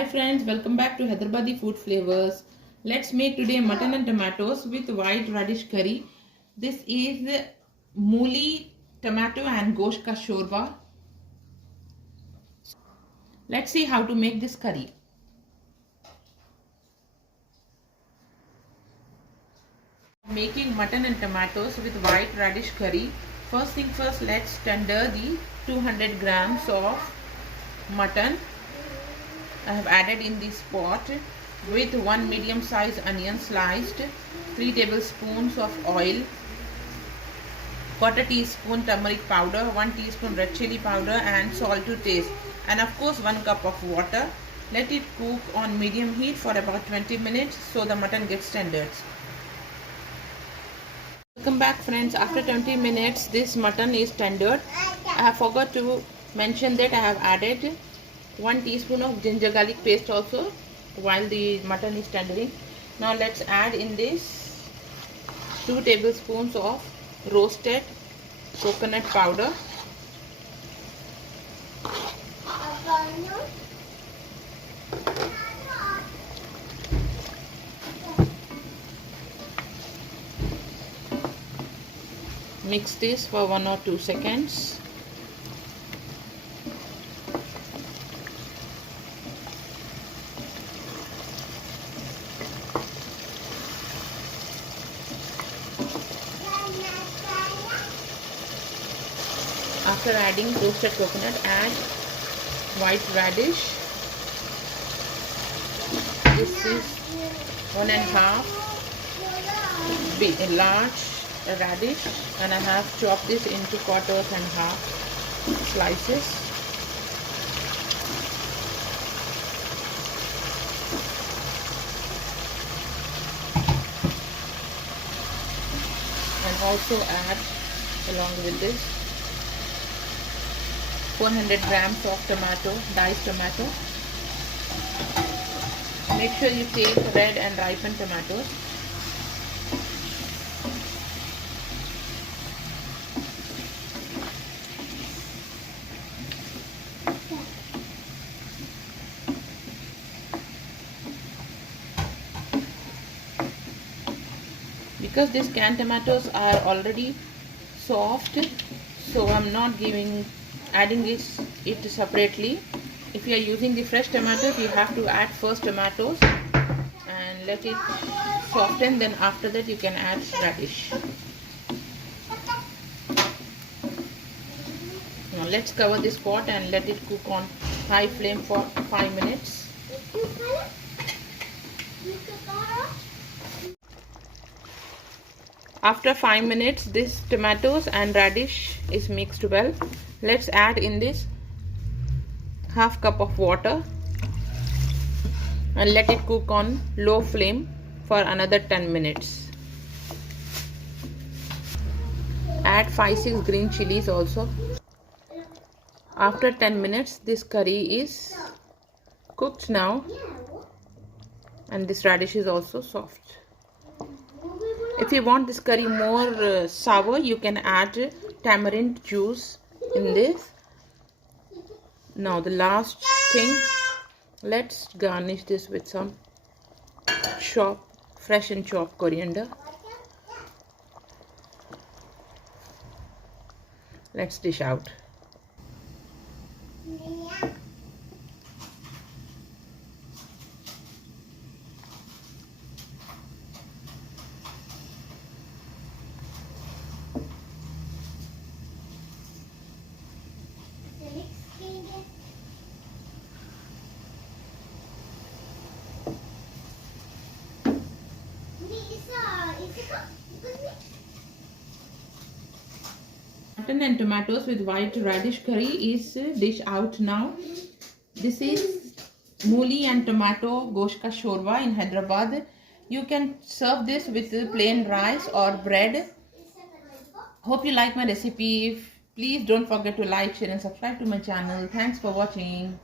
Hi friends, welcome back to Hyderabadi Food Flavors. Let's make today mutton and tomatoes with white radish curry. This is mooli, tomato and gosht ka shorba. Let's see how to make this curry. Making mutton and tomatoes with white radish curry. First thing first, let's tender the 200 grams of mutton. I have added in this pot with 1 medium size onion sliced, 3 tablespoons of oil, quarter teaspoon turmeric powder, 1 teaspoon red chili powder and salt to taste, and of course 1 cup of water. Let it cook on medium heat for about 20 minutes so the mutton gets tendered. Welcome back friends. After 20 minutes this mutton is tendered. I have forgot to mention that I have added 1 teaspoon of ginger garlic paste also while the mutton is tendering. Now let's add in this 2 tablespoons of roasted coconut powder, mix this for 1 or 2 seconds. After adding roasted coconut, add white radish. This is 1.5 large radish, and I have chopped this into quarters and half slices. And also add along with this 400 grams of tomato, diced tomato. Make sure you take red and ripened tomatoes. Because these canned tomatoes are already soft, so I'm not adding it separately. If you are using the fresh tomatoes, you have to add first tomatoes and let it soften, then after that you can add radish. Now let's cover this pot and let it cook on high flame for 5 minutes. After 5 minutes, this tomatoes and radish is mixed well. Let's add in this half cup of water and let it cook on low flame for another 10 minutes. Add 5-6 green chilies also. After 10 minutes, this curry is cooked now, and this radish is also soft. If you want this curry more sour, you can add tamarind juice in this. Now the last thing, let's garnish this with some fresh and chopped coriander. Let's dish out. Mutton and tomatoes with white radish curry is dish out now. This is mooli and tomato gosht ka shorba in Hyderabad. You can serve this with plain rice or bread. Hope you like my recipe. Please don't forget to like, share and subscribe to my channel. Thanks for watching.